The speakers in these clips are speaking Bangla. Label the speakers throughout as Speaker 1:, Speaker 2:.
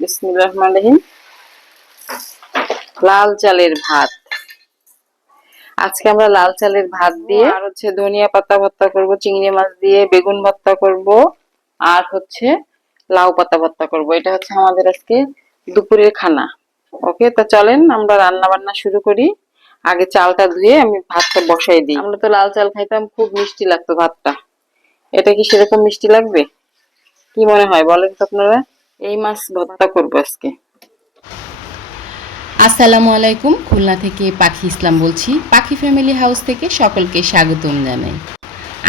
Speaker 1: রহিম। লাল চালের ভাত। আজকে আমরা লাল চালের ভাত দিয়ে আর হচ্ছে ধনিয়া পাতা ভর্তা করব চিংড়ি মাছ দিয়ে বেগুন ভর্তা করব আর হচ্ছে লাউ পাতা ভর্তা করব। এটা হচ্ছে আমাদের আজকে দুপুরের খানা। ওকে তো চলেন আমরা রান্না বান্না শুরু করি। আগে চালটা ধুয়ে আমি ভাতটা বসাই দিই। আমরা তো লাল চাল খাইতাম খুব মিষ্টি লাগতো ভাতটা। এটা কি সেরকম মিষ্টি লাগবে? কি মনে হয় বলেন তো আপনারা। এই মাছ ভর্তা করব আজকে।
Speaker 2: আসসালামু আলাইকুম, খুলনা থেকে পাখি ইসলাম বলছি। পাখি ফ্যামিলি হাউস থেকে সকলকে স্বাগতম জানাই।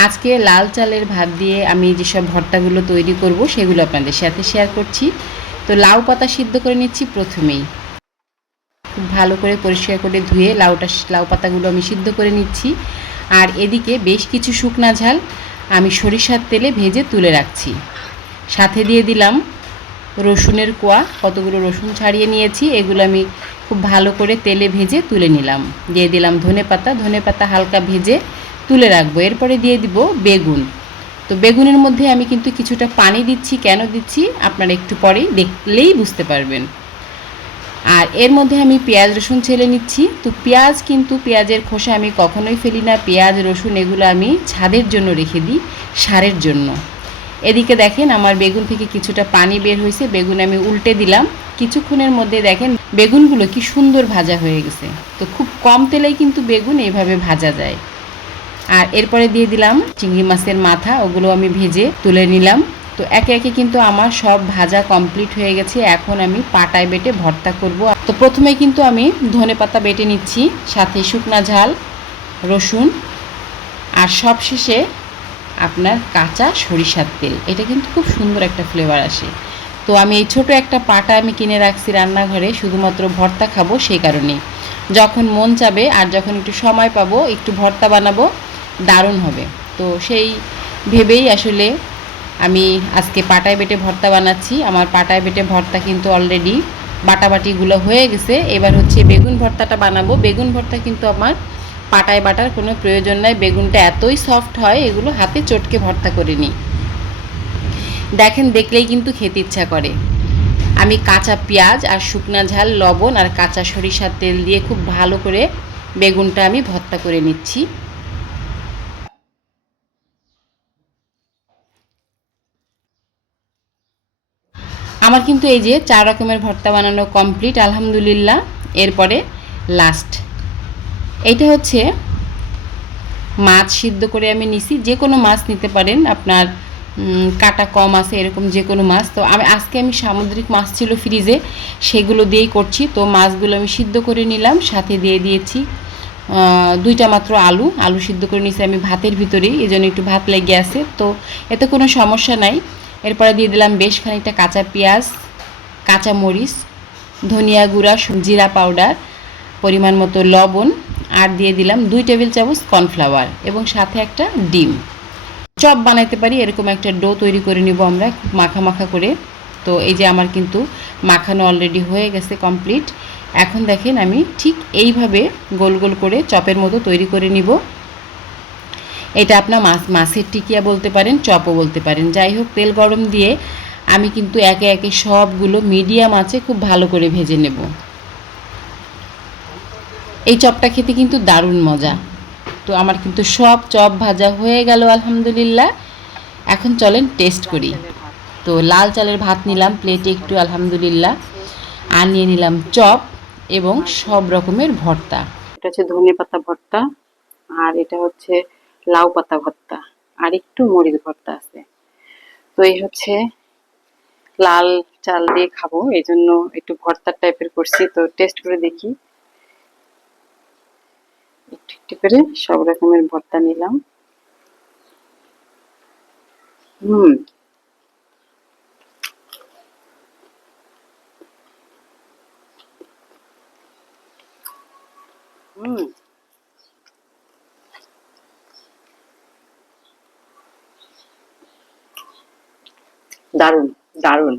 Speaker 2: আজকে লাল চালের ভাত দিয়ে আমি যেসব ভর্তাগুলো তৈরি করব, সেগুলো আপনাদের সাথে শেয়ার করছি। তো লাউ পাতা সিদ্ধ করে নিচ্ছি প্রথমেই। খুব ভালো করে পরিষ্কার করে ধুয়ে লাউটা লাউ পাতাগুলো আমি সিদ্ধ করে নিচ্ছি। আর এদিকে বেশ কিছু শুকনা ঝাল আমি সরিষার তেলে ভেজে তুলে রাখছি। সাথে দিয়ে দিলাম রসুনের কোয়া, কতগুলো রসুন ছাড়িয়ে নিয়েছি, এগুলো আমি খুব ভালো করে তেলে ভেজে তুলে নিলাম। দিয়ে দিলাম ধনে পাতা ধনে পাতা হালকা ভেজে তুলে রাখব। এরপরে দিয়ে দিব বেগুন। তো বেগুনের মধ্যে আমি কিন্তু কিছুটা পানি দিচ্ছি, কেন দিচ্ছি আপনারা একটু পরেই দেখলেই বুঝতে পারবেন। আর এর মধ্যে আমি পেঁয়াজ রসুন ছেলে নিচ্ছি। তো পেঁয়াজ কিন্তু পেঁয়াজের খোসা আমি কখনোই ফেলি না। পেঁয়াজ, রসুন এগুলো আমি ছাদের জন্য রেখে দিই, সারের জন্য। এদিকে দেখেন আমার বেগুন থেকে কিছুটা পানি বের হয়েছে। বেগুন আমি উল্টে দিলাম। কিছুক্ষণের মধ্যে দেখেন বেগুনগুলো কি সুন্দর ভাজা হয়ে গেছে। তো খুব কম তেলেই কিন্তু বেগুন এইভাবে ভাজা যায়। আর এরপরে দিয়ে দিলাম চিংড়ি মাছের মাথা, ওগুলো আমি ভেজে তুলে নিলাম। তো একে একে কিন্তু আমার সব ভাজা কমপ্লিট হয়ে গেছে। এখন আমি পাটায় বেটে ভর্তা করব। তো প্রথমে কিন্তু আমি ধনে পাতা বেটে নিচ্ছি, সাথে শুকনা ঝাল, রসুন, আর সব শেষে আপনার কাঁচা সরিষার তেল। এটা কিন্তু খুব সুন্দর একটা ফ্লেভার আসে। তো আমি এই ছোট একটা পাটা আমি কিনে রাখছি রান্নাঘরে, শুধুমাত্র ভর্তা খাব সেই কারণে যখন মন চাবে আর যখন একটু সময় পাবো, একটু ভর্তা বানাবো, দারুণ হবে। তো সেই ভেবেই আসলে আমি আজকে পাটায় বেটে ভর্তা বানাচ্ছি। আমার পাটায় বেটে ভর্তা কিন্তু অলরেডি বাটাবাটিগুলো হয়ে গেছে। এবার হচ্ছে বেগুন ভর্তাটা বানাবো। বেগুন ভর্তা কিন্তু আমার পাটায় বাটার কোনো প্রয়োজন নাই, বেগুনটা এতই সফট হয়, এগুলো হাতে চটকে ভর্তা করে নিই। দেখেন, দেখলেই কিন্তু খেতে ইচ্ছা করে। আমি কাঁচা পেঁয়াজ আর শুকনা ঝাল, লবণ আর কাঁচা সরিষার তেল দিয়ে খুব ভালো করে বেগুনটা আমি ভর্তা করে নিচ্ছি। আমার কিন্তু এই যে চার রকমের ভর্তা বানানো কমপ্লিট আলহামদুলিল্লাহ। এরপরে লাস্ট এইটা হচ্ছে মাছ সিদ্ধ করে আমি নিছি। যে কোনো মাছ নিতে পারেন, আপনার কাটা কম আছে, এরকম যে কোনো মাছ। তো আমি, আজকে আমি সামুদ্রিক মাছ ছিল ফ্রিজে, সেগুলো দিয়েই করছি। তো মাছগুলো আমি সিদ্ধ করে নিলাম, সাথে দিয়ে দিয়েছি দুইটা মাত্র আলু। আলু সিদ্ধ করে নিয়েছি আমি ভাতের ভিতরেই এই জন্য একটু ভাত লেগে আছে। তো এতে কোনো সমস্যা নাই। এরপরে দিয়ে দিলাম বেশ খানিকটা কাঁচা পেঁয়াজ, কাঁচা মরিচ, ধনিয়া গুঁড়া, জিরা পাউডার, পরিমাণ মতো লবণ আর দিয়ে দিলাম দুই টেবিল চামচ কর্নফ্লাওয়ার এবং সাথে একটা ডিম। চপ বানাইতে পারি, এরকম একটা ডো তৈরি করে নিব আমরা, খুব মাখা মাখা করে। তো এই যে আমার কিন্তু মাখানো অলরেডি হয়ে গেছে কমপ্লিট এখন দেখেন আমি ঠিক এইভাবে গোল গোল করে চপের মতো তৈরি করে নিব। এটা আপনার মাছ, মাছের টিকিয়া বলতে পারেন, চপও বলতে পারেন। যাই হোক, তেল গরম দিয়ে আমি কিন্তু একে একে সবগুলো মিডিয়াম আছে, খুব ভালো করে ভেজে নেব। এই চপটা খেতে কিন্তু দারুণ মজা। তো আমার কিন্তু সব চপ ভাজা হয়ে গেল, আলহামদুলিল্লাহ। এখন চলেন টেস্ট করি। তো লাল চালের ভাত নিলাম, প্লেটে একটু, আলহামদুলিল্লাহ। আর নিয়ে নিলাম চপ এবং সব রকমের ভর্তা।
Speaker 1: এটা হচ্ছে ধনে পাতা ভর্তা, আর এটা হচ্ছে লাউ পাতা ভর্তা, আর একটু মরিচ ভর্তা আছে। তো এই হচ্ছে লাল চাল দিয়ে খাব, এই জন্য একটু ভর্তার টাইপের করছি। তো টেস্ট করে দেখি। একটু করে সব রকমের ভর্তা নিলাম। হুম। হুম। দারুণ দারুণ।